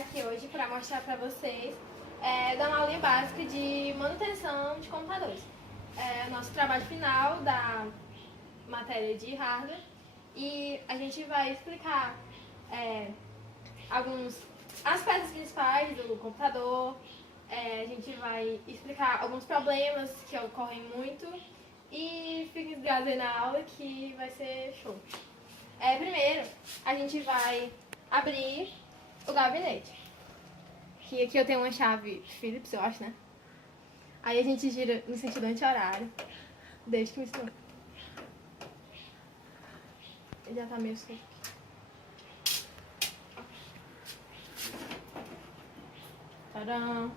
aqui hoje para mostrar para vocês dar uma aulinha básica de manutenção de computadores. É nosso trabalho final da matéria de hardware e a gente vai explicar as peças principais do computador, a gente vai explicar alguns problemas que ocorrem muito e fiquem ligados aí na aula que vai ser show. Primeiro, a gente vai abrir o gabinete. Que aqui eu tenho uma chave Phillips, eu acho, né? Aí a gente gira no sentido anti-horário. Desde que me ensinou. Ele já tá meio seco. Tadã!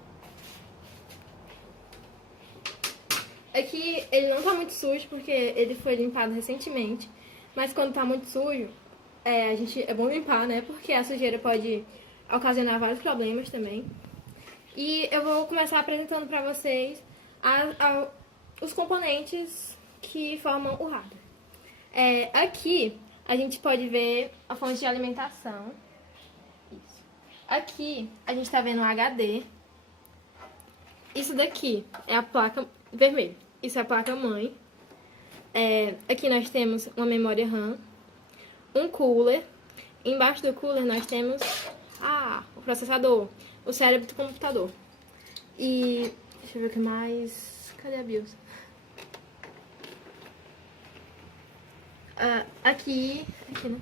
Aqui ele não tá muito sujo porque ele foi limpado recentemente. Mas quando tá muito sujo, é bom limpar, né? Porque a sujeira pode ocasionar vários problemas também. E eu vou começar apresentando para vocês os componentes que formam o hardware. Aqui a gente pode ver a fonte de alimentação. Isso. Aqui a gente está vendo o HD. Isso daqui é a placa vermelha. Isso é a placa mãe. Aqui nós temos uma memória RAM, um cooler. Embaixo do cooler nós temos o processador, o cérebro do computador. E deixa eu ver o que mais. Cadê a BIOS? Aqui, né?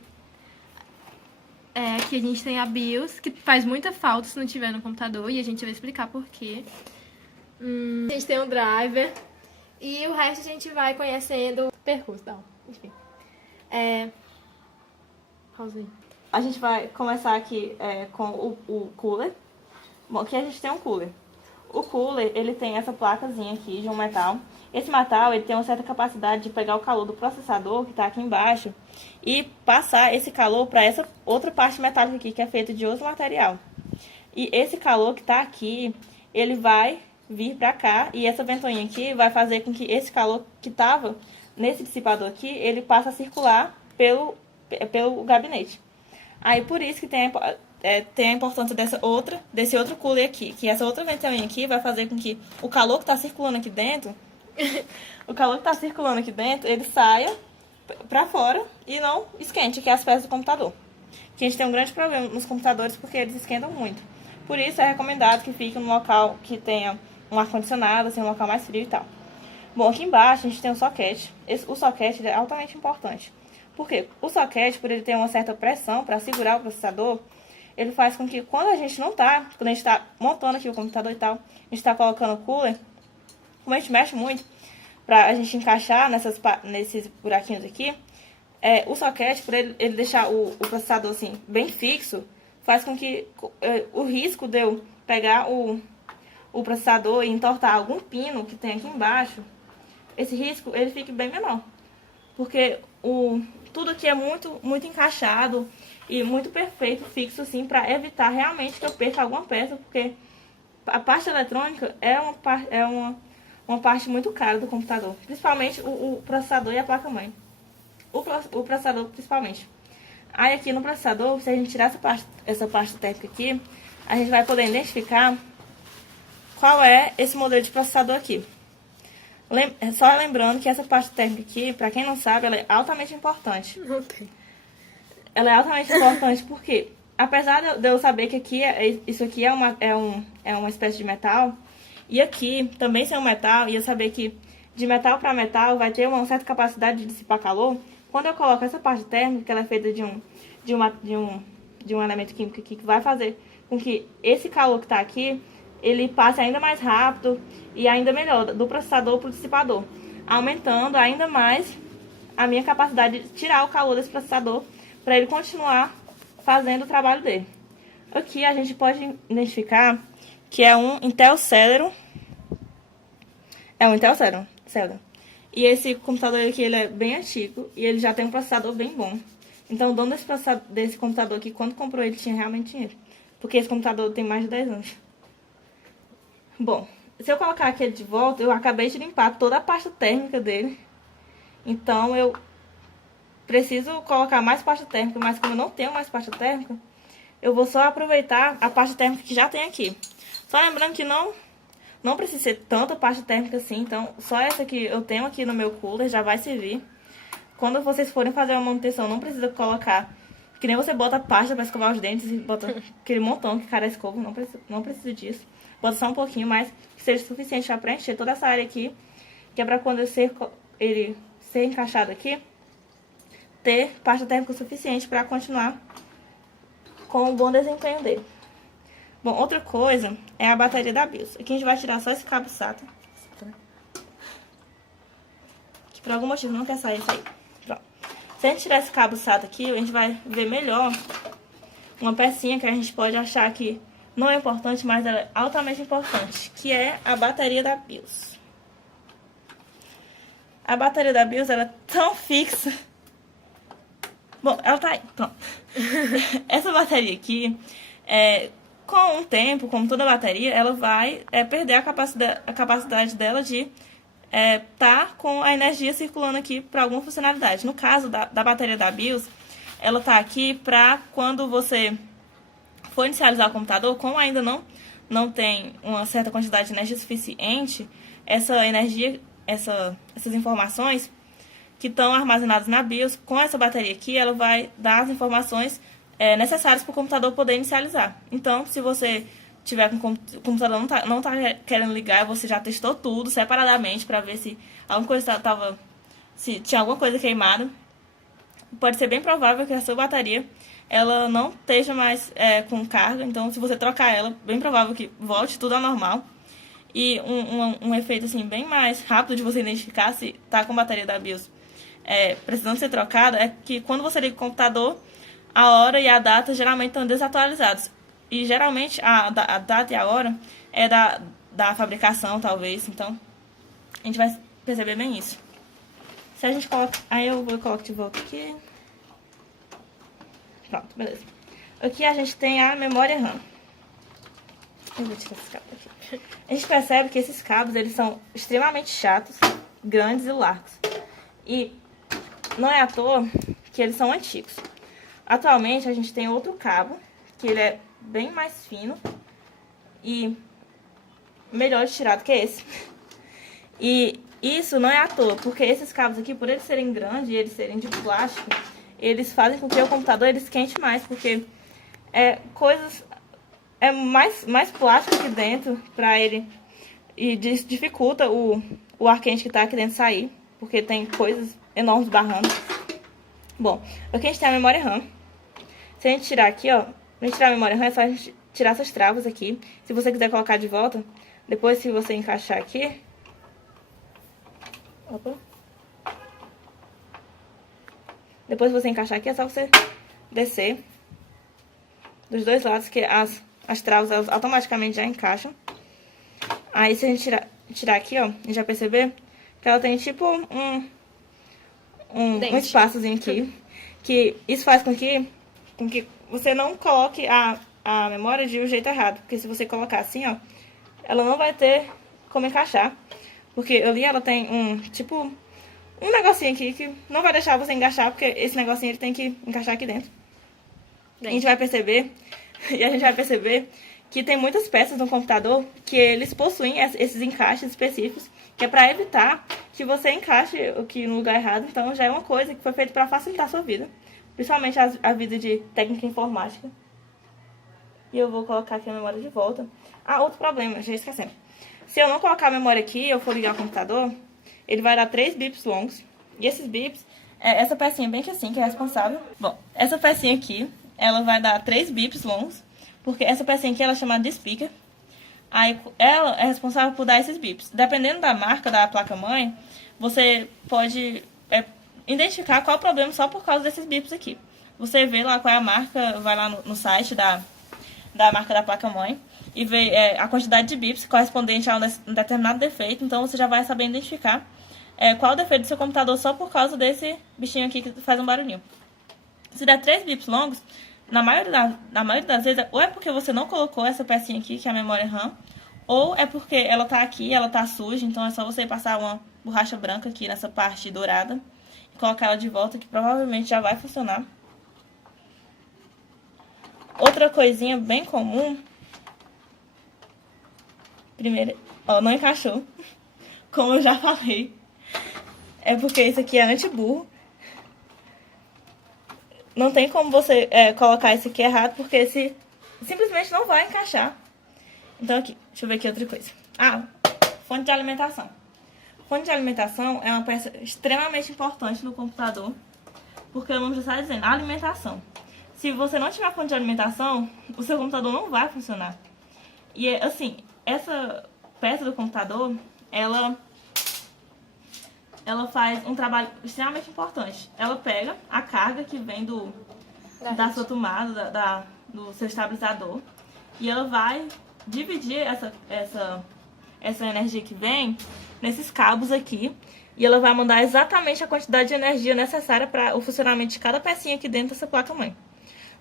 Aqui a gente tem a BIOS, que faz muita falta se não tiver no computador, e a gente vai explicar por quê. A gente tem um driver, e o resto a gente vai conhecendo o percurso, enfim. Pausa aí. A gente vai começar aqui com o cooler. Bom, aqui a gente tem um cooler. O cooler, ele tem essa placazinha aqui de um metal. Esse metal, ele tem uma certa capacidade de pegar o calor do processador, que está aqui embaixo, e passar esse calor para essa outra parte metálica aqui, que é feita de outro material. E esse calor que está aqui, ele vai vir para cá, e essa ventoinha aqui vai fazer com que esse calor que estava nesse dissipador aqui, ele passe a circular pelo gabinete. Aí por isso que tem a importância desse outro cooler aqui, que essa outra ventoinha aqui vai fazer com que o calor que está circulando aqui dentro, ele saia para fora e não esquente, que é as peças do computador. Que a gente tem um grande problema nos computadores porque eles esquentam muito. Por isso é recomendado que fique num local que tenha um ar-condicionado, assim, um local mais frio e tal. Bom, aqui embaixo a gente tem um socket. O socket é altamente importante. Por quê? O socket, por ele ter uma certa pressão para segurar o processador, ele faz com que quando a gente está montando aqui o computador e tal, a gente está colocando o cooler, como a gente mexe muito, para a gente encaixar nesses buraquinhos aqui, o socket, por ele deixar o processador assim, bem fixo, faz com que o risco de eu pegar o processador e entortar algum pino que tem aqui embaixo, esse risco ele fique bem menor. Porque tudo aqui é muito, muito encaixado e muito perfeito, fixo assim, para evitar realmente que eu perca alguma peça, porque a parte eletrônica é uma parte muito cara do computador, principalmente o processador e a placa-mãe. O processador principalmente. Aí aqui no processador, se a gente tirar essa parte técnica aqui, a gente vai poder identificar qual é esse modelo de processador aqui. Só lembrando que essa parte técnica aqui, para quem não sabe, ela é altamente importante. Okay. Ela é altamente importante porque, apesar de eu saber que isso aqui é uma espécie de metal, e aqui também ser um metal, e eu saber que de metal para metal vai ter uma certa capacidade de dissipar calor, quando eu coloco essa parte térmica, que ela é feita de um elemento químico aqui, que vai fazer com que esse calor que está aqui, ele passe ainda mais rápido e ainda melhor do processador para o dissipador, aumentando ainda mais a minha capacidade de tirar o calor desse processador para ele continuar fazendo o trabalho dele. Aqui a gente pode identificar que é um Intel Celeron. É um Intel Celeron. E esse computador aqui ele é bem antigo e ele já tem um processador bem bom. Então o dono desse computador aqui, quando comprou ele, tinha realmente dinheiro. Porque esse computador tem mais de 10 anos. Bom, se eu colocar aqui ele de volta, eu acabei de limpar toda a pasta térmica dele. Então eu preciso colocar mais pasta térmica, mas como eu não tenho mais pasta térmica, eu vou só aproveitar a parte térmica que já tem aqui. Só lembrando que não precisa ser tanta parte térmica assim, então só essa que eu tenho aqui no meu cooler já vai servir. Quando vocês forem fazer uma manutenção, não precisa colocar, que nem você bota a pasta para escovar os dentes e bota aquele montão que cara escova, não precisa disso. Bota só um pouquinho mais, que seja suficiente para preencher toda essa área aqui, que é para quando ele ser encaixado aqui, ter pasta térmica suficiente para continuar com o bom desempenho dele. Bom, outra coisa é a bateria da BIOS. Aqui a gente vai tirar só esse cabo SATA, que por algum motivo não quer sair isso aí. Pronto. Se a gente tirar esse cabo SATA aqui, a gente vai ver melhor uma pecinha que a gente pode achar que não é importante, mas ela é altamente importante, que é a bateria da BIOS. A bateria da BIOS, ela é tão fixa. Bom, ela tá aí, pronto. Essa bateria aqui, com o tempo, como toda bateria, ela vai perder a capacidade dela de tá com a energia circulando aqui para alguma funcionalidade. No caso da bateria da BIOS, ela tá aqui para quando você for inicializar o computador, como ainda não tem uma certa quantidade de energia suficiente, essa energia, essas informações que estão armazenadas na BIOS, com essa bateria aqui, ela vai dar as informações necessárias para o computador poder inicializar. Então, se você tiver com o computador não tá querendo ligar, você já testou tudo separadamente para ver se alguma coisa se tinha alguma coisa queimada, pode ser bem provável que a sua bateria ela não esteja mais com carga. Então, se você trocar ela, bem provável que volte tudo ao normal. E um efeito assim bem mais rápido de você identificar se está com a bateria da BIOS precisando ser trocada é que quando você liga o computador, a hora e a data geralmente estão desatualizados. E geralmente a data e a hora é da fabricação, talvez. Então, a gente vai perceber bem isso. Se a gente coloca... Aí eu vou colocar de volta aqui. Pronto, beleza. Aqui a gente tem a memória RAM. Eu vou tirar esse cabo aqui. A gente percebe que esses cabos, eles são extremamente chatos, grandes e largos. E não é à toa que eles são antigos. Atualmente a gente tem outro cabo, que ele é bem mais fino e melhor de tirar do que esse. E isso não é à toa, porque esses cabos aqui, por eles serem grandes e eles serem de plástico, eles fazem com que o computador ele esquente mais, porque mais plástico aqui dentro para ele e dificulta o ar quente que está aqui dentro sair, porque tem coisas enormes barrando. Bom, aqui a gente tem a memória RAM. Se a gente tirar aqui, ó, pra gente tirar a memória RAM é só a gente tirar essas travas aqui. Se você quiser colocar de volta, depois se você encaixar aqui, opa. Depois que você encaixar aqui, é só você descer dos dois lados, que as travas elas automaticamente já encaixam. Aí se a gente tirar aqui, ó, a gente já perceber que ela tem tipo um espaçozinho aqui. Que isso faz com que você não coloque a memória de um jeito errado. Porque se você colocar assim, ó, ela não vai ter como encaixar. Porque ali ela tem um negocinho aqui que não vai deixar você encaixar, porque esse negocinho ele tem que encaixar aqui dentro. A gente vai perceber, que tem muitas peças no computador que eles possuem esses encaixes específicos, que é para evitar que você encaixe aqui no lugar errado. Então já é uma coisa que foi feita para facilitar a sua vida, principalmente a vida de técnica informática. E eu vou colocar aqui a memória de volta. Ah, outro problema, já esquecemos. Se eu não colocar a memória aqui e eu for ligar o computador, ele vai dar 3 bips longos. E esses bips, essa pecinha bem que assim, que é responsável. Bom, essa pecinha aqui, ela vai dar 3 bips longos, porque essa pecinha aqui ela é chamada de speaker. Aí ela é responsável por dar esses bips. Dependendo da marca da placa-mãe, você pode identificar qual é o problema só por causa desses bips aqui. Você vê lá qual é a marca, vai lá no site da marca da placa-mãe e vê a quantidade de bips correspondente a um determinado defeito. Então você já vai saber identificar qual é o defeito do seu computador só por causa desse bichinho aqui que faz um barulhinho. Se der 3 bips longos, na maioria das vezes, ou é porque você não colocou essa pecinha aqui, que é a memória RAM, ou é porque ela tá aqui, ela tá suja, então é só você passar uma borracha branca aqui nessa parte dourada e colocar ela de volta, que provavelmente já vai funcionar. Outra coisinha bem comum. Primeiro, ó, não encaixou. Como eu já falei. É porque isso aqui é anti-burro. Não tem como você colocar isso aqui errado, porque esse simplesmente não vai encaixar. Então aqui, deixa eu ver aqui outra coisa. Ah, fonte de alimentação. Fonte de alimentação é uma peça extremamente importante no computador, porque o nome já está dizendo, alimentação. Se você não tiver fonte de alimentação, o seu computador não vai funcionar. E assim, essa peça do computador, ela faz um trabalho extremamente importante. Ela pega a carga que vem da sua tomada, do seu estabilizador, e ela vai dividir essa energia que vem nesses cabos aqui, e ela vai mandar exatamente a quantidade de energia necessária para o funcionamento de cada pecinha aqui dentro dessa placa-mãe.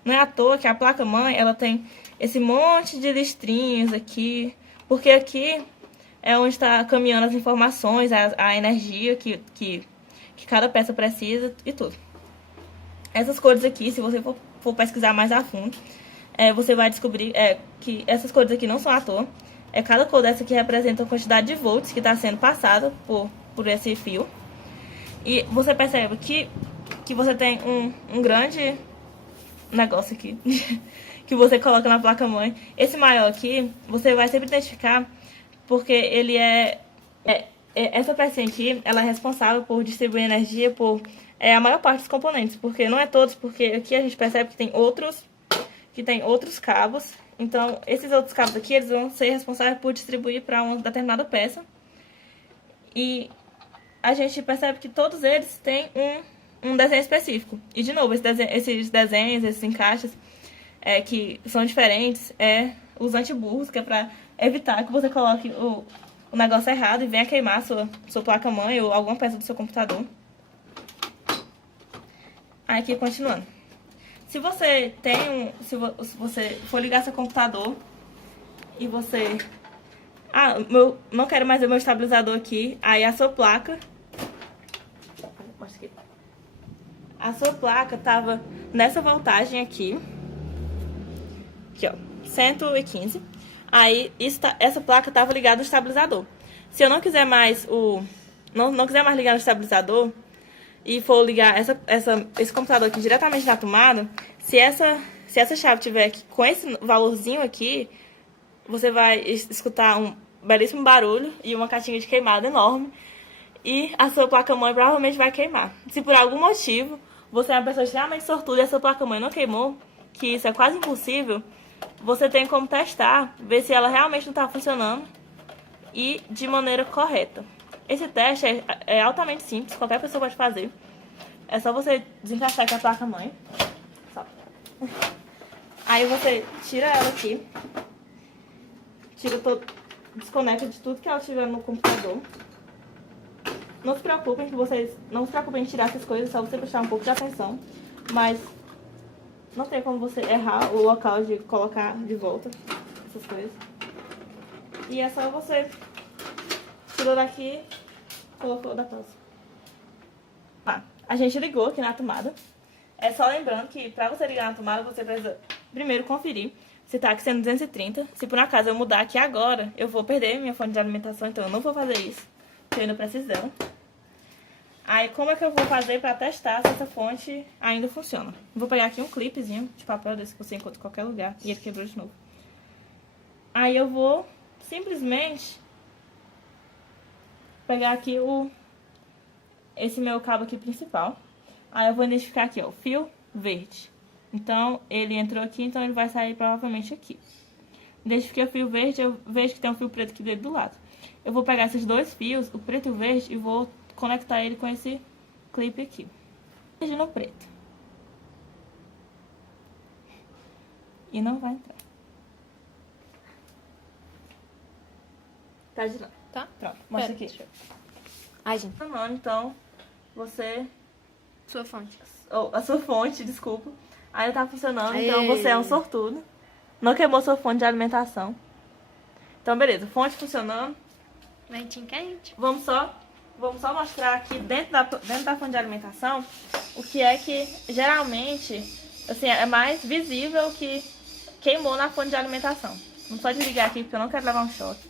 Não é à toa que a placa-mãe, ela tem esse monte de listrinhos aqui, porque aqui é onde está caminhando as informações, a energia que cada peça precisa e tudo. Essas cores aqui, se você for pesquisar mais a fundo, você vai descobrir que essas cores aqui não são à toa. Cada cor dessa aqui representa a quantidade de volts que está sendo passada por esse fio. E você percebe que você tem um grande negócio aqui que você coloca na placa-mãe. Esse maior aqui, você vai sempre identificar porque ele essa pecinha aqui, ela é responsável por distribuir energia por a maior parte dos componentes, porque não é todos, porque aqui a gente percebe que tem outros cabos. Então, esses outros cabos aqui, eles vão ser responsáveis por distribuir para uma determinada peça. E a gente percebe que todos eles têm um desenho específico. E, de novo, esses desenhos, esses encaixes que são diferentes, os antiburros, que é para evitar que você coloque o negócio errado e venha queimar a sua placa-mãe ou alguma peça do seu computador. Aqui, continuando. Se você se você for ligar seu computador e você... não quero mais ver meu estabilizador aqui. Aí a sua placa... A sua placa tava nessa voltagem aqui. Aqui, ó. 115. Aí essa placa tava ligada no estabilizador. Se eu não quiser mais não quiser mais ligar no estabilizador e for ligar esse computador aqui diretamente na tomada, se essa chave tiver aqui com esse valorzinho aqui, você vai escutar um belíssimo barulho e uma caixinha de queimada enorme, e a sua placa-mãe provavelmente vai queimar. Se por algum motivo você é uma pessoa extremamente sortuda e a sua placa-mãe não queimou, que isso é quase impossível, você tem como testar, ver se ela realmente não está funcionando e de maneira correta. Esse teste é altamente simples, qualquer pessoa pode fazer. É só você desencaixar aqui a placa-mãe. Aí você tira ela aqui. Desconecta de tudo que ela tiver no computador. Não se preocupem em tirar essas coisas, é só você prestar um pouco de atenção. Mas não tem como você errar o local de colocar de volta essas coisas. E é só você tirou daqui, colocou da pausa. A gente ligou aqui na tomada. É só lembrando que pra você ligar na tomada, você precisa primeiro conferir se tá aqui sendo 230. Se por acaso eu mudar aqui agora, eu vou perder minha fonte de alimentação, então eu não vou fazer isso, porque eu ainda preciso dela. Aí, como é que eu vou fazer pra testar se essa fonte ainda funciona? Vou pegar aqui um clipezinho de papel desse que você encontra em qualquer lugar. E ele quebrou de novo. Aí eu vou simplesmente pegar aqui esse meu cabo aqui principal. Aí eu vou identificar aqui, ó, o fio verde. Então, ele entrou aqui, então ele vai sair provavelmente aqui. Identifiquei o fio verde, eu vejo que tem um fio preto aqui dele do lado. Eu vou pegar esses dois fios, o preto e o verde, e vou conectar ele com esse clipe aqui. Verde no preto. E não vai entrar. Tá de lado. Tá? Pronto, mostra aqui. Ai, gente. Então, você... Sua fonte. A sua fonte, desculpa. Aí tá funcionando, Aê. então você é um sortudo. Não queimou sua fonte de alimentação. Então, beleza. Fonte funcionando. Ventinho quente. Vamos só mostrar aqui dentro da fonte de alimentação o que é que, geralmente, assim, é mais visível que queimou na fonte de alimentação. Não pode ligar aqui porque eu não quero levar um choque.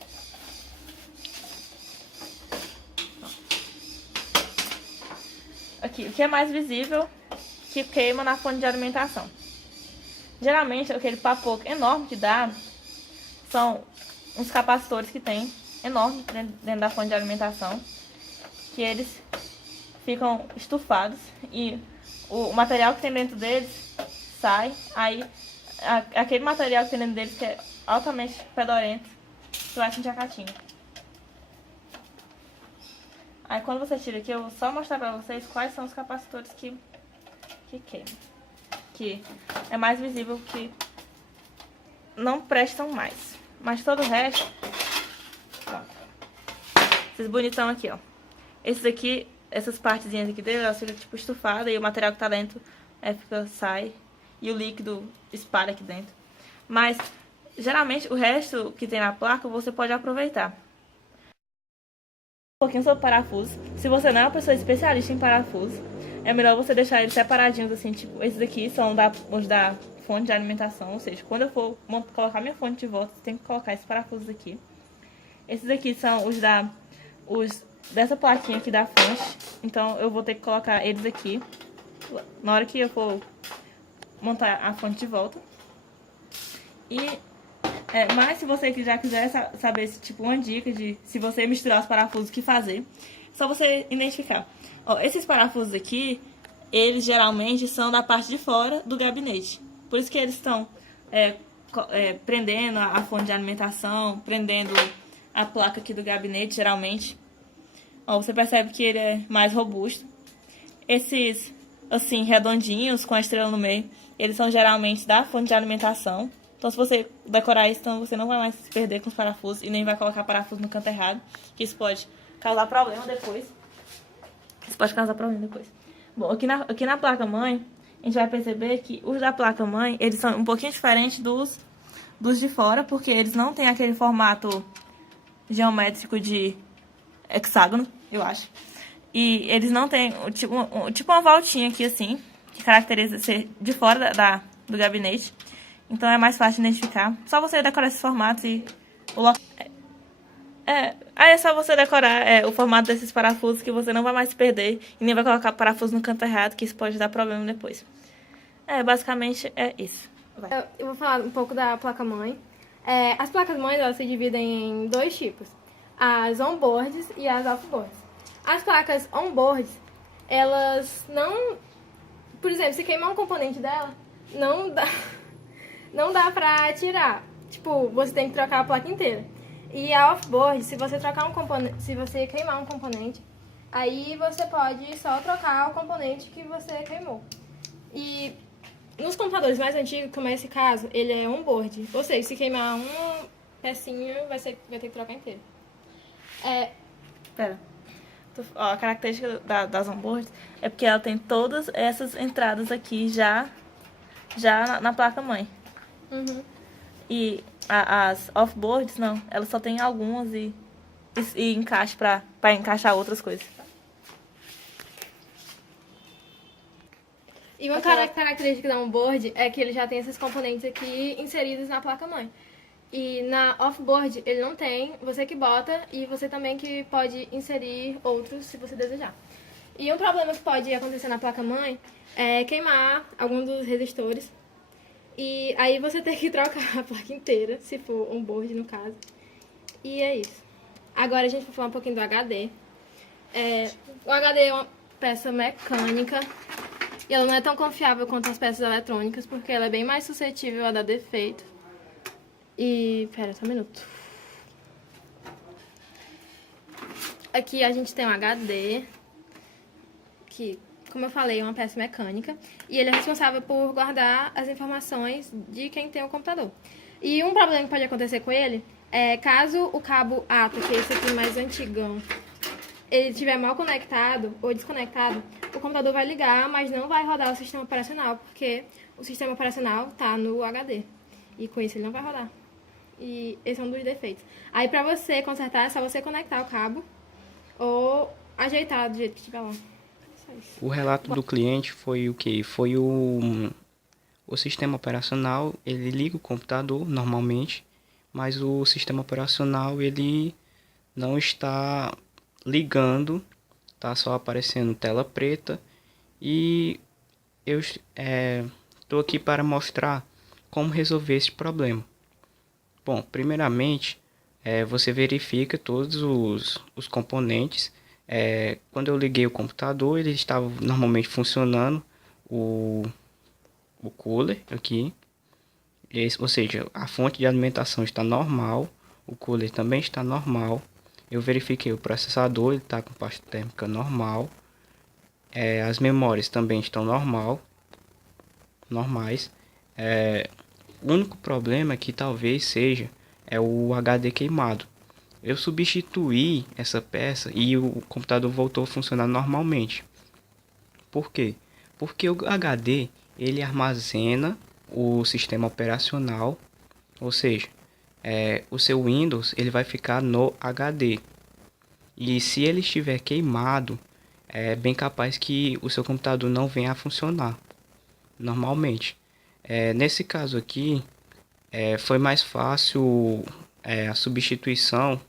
Aqui, o que é mais visível que queima na fonte de alimentação. Geralmente, aquele papoco enorme que dá são uns capacitores que tem enormes dentro da fonte de alimentação, que eles ficam estufados e o material que tem dentro deles sai, aí aquele material que tem dentro deles que é altamente fedorento, você vai sentir a catinga. Aí quando você tira aqui, eu vou só mostrar pra vocês quais são os capacitores que queimam. Que é mais visível que não prestam mais. Mas todo o resto, ó, esses bonitão aqui, ó. Esses aqui, essas partezinhas aqui dele, elas ficam tipo estufadas e o material que tá dentro sai e o líquido espalha aqui dentro. Mas geralmente o resto que tem na placa você pode aproveitar. Um pouquinho sobre parafuso. Se você não é uma pessoa especialista em parafuso, é melhor você deixar eles separadinhos assim, tipo, esses aqui são os da fonte de alimentação, ou seja, quando eu for colocar minha fonte de volta, eu tenho que colocar esses parafusos aqui. Esses aqui são os dessa plaquinha aqui da fonte, então eu vou ter que colocar eles aqui na hora que eu for montar a fonte de volta. Mas se você já quiser saber, tipo, uma dica de se você misturar os parafusos, o que fazer, é só você identificar. Ó, esses parafusos aqui, eles geralmente são da parte de fora do gabinete. Por isso que eles estão prendendo a fonte de alimentação, prendendo a placa aqui do gabinete, geralmente. Ó, você percebe que ele é mais robusto. Esses, assim, redondinhos, com a estrela no meio, eles são geralmente da fonte de alimentação. Então, se você decorar isso, então você não vai mais se perder com os parafusos e nem vai colocar parafuso no canto errado, que isso pode causar problema depois. Bom, aqui na placa-mãe, a gente vai perceber que os da placa-mãe, eles são um pouquinho diferentes dos de fora, porque eles não têm aquele formato geométrico de hexágono, eu acho. E eles não têm, tipo uma voltinha aqui, assim, que caracteriza ser de fora do gabinete. Então é mais fácil de identificar. Só você decorar esses formatos e aí é só você decorar o formato desses parafusos que você não vai mais se perder e nem vai colocar parafuso no canto errado, que isso pode dar problema depois. Basicamente é isso. Vai. Eu vou falar um pouco da placa-mãe. As placas-mães, elas se dividem em dois tipos. As on-boards e as off-boards. As placas on-boards, elas não... Por exemplo, se queimar um componente dela, não dá pra tirar. Tipo, você tem que trocar a placa inteira. E a off-board, se você trocar um componente, se você queimar um componente, aí você pode só trocar o componente que você queimou. E nos computadores mais antigos, como é esse caso, ele é on-board. Ou seja, se queimar um pecinho, vai ter que trocar inteiro. Pera. A característica das on-boards é porque ela tem todas essas entradas aqui já na placa-mãe. Uhum. E as off-boards, não. Elas só tem algumas e encaixe pra encaixar outras coisas. E uma característica da on-board é que ele já tem esses componentes aqui inseridos na placa-mãe. E na off-board ele não tem, você que bota e você também que pode inserir outros se você desejar. E um problema que pode acontecer na placa-mãe é queimar algum dos resistores. E aí você tem que trocar a placa inteira, se for on-board no caso. E é isso. Agora a gente vai falar um pouquinho do HD. O HD é uma peça mecânica e ela não é tão confiável quanto as peças eletrônicas, porque ela é bem mais suscetível a dar defeito. E... pera, só um minuto. Aqui a gente tem um HD, que, como eu falei, é uma peça mecânica. E ele é responsável por guardar as informações de quem tem o computador. E um problema que pode acontecer com ele é caso o cabo ATA, que é esse aqui mais antigão, ele estiver mal conectado ou desconectado, o computador vai ligar, mas não vai rodar o sistema operacional, porque o sistema operacional está no HD. E com isso ele não vai rodar. E esse é um dos defeitos. Aí pra você consertar, é só você conectar o cabo ou ajeitar do jeito que estiver lá. O relato do cliente foi o quê? Foi o o sistema operacional, ele liga o computador normalmente, mas o sistema operacional ele não está ligando, tá só aparecendo tela preta e eu estou aqui para mostrar como resolver esse problema. Bom, primeiramente, você verifica todos os componentes. Quando eu liguei o computador, ele estava normalmente funcionando, o, o cooler aqui, ou seja, a fonte de alimentação está normal, o cooler também está normal. Eu verifiquei o processador, ele está com pasta térmica normal. As memórias também estão normais. O único problema que talvez seja o HD queimado. Eu substituí essa peça e o computador voltou a funcionar normalmente. Por quê? Porque o HD ele armazena o sistema operacional, ou seja, o seu Windows ele vai ficar no HD. E se ele estiver queimado, é bem capaz que o seu computador não venha a funcionar normalmente. Nesse caso aqui, foi mais fácil a substituição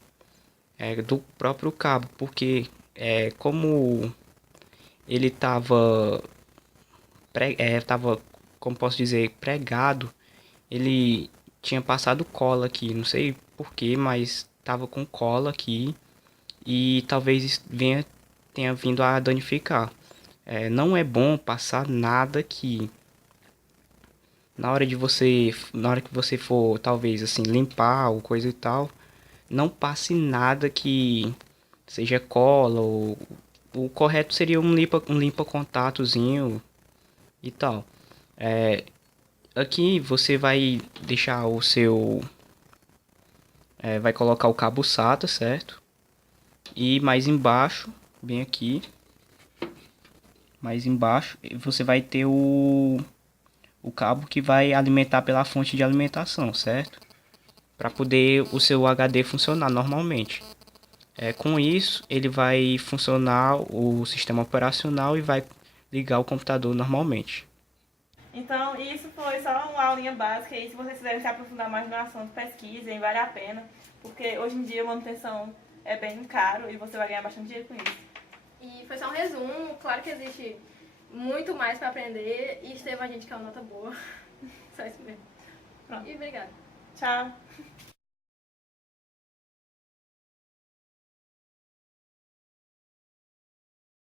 do próprio cabo, porque como ele estava, como posso dizer, pregado, ele tinha passado cola aqui, não sei porquê, mas estava com cola aqui e talvez tenha vindo a danificar. Não é bom passar nada aqui. Na hora que você for, talvez assim, limpar ou coisa e tal, não passe nada que seja cola ou o correto seria um limpa contatozinho e tal. Aqui você vai deixar o seu, vai colocar o cabo SATA, certo? E mais embaixo, bem aqui, mais embaixo, você vai ter o cabo que vai alimentar pela fonte de alimentação, certo? Para poder o seu HD funcionar normalmente. Com isso, ele vai funcionar o sistema operacional e vai ligar o computador normalmente. Então, isso foi só uma aulinha básica. E se vocês quiserem se aprofundar mais no assunto, pesquisem, vale a pena. Porque hoje em dia a manutenção é bem caro e você vai ganhar bastante dinheiro com isso. E foi só um resumo, claro que existe muito mais para aprender e teve a gente que é uma nota boa. Só isso mesmo. Pronto. E obrigada. Tchau.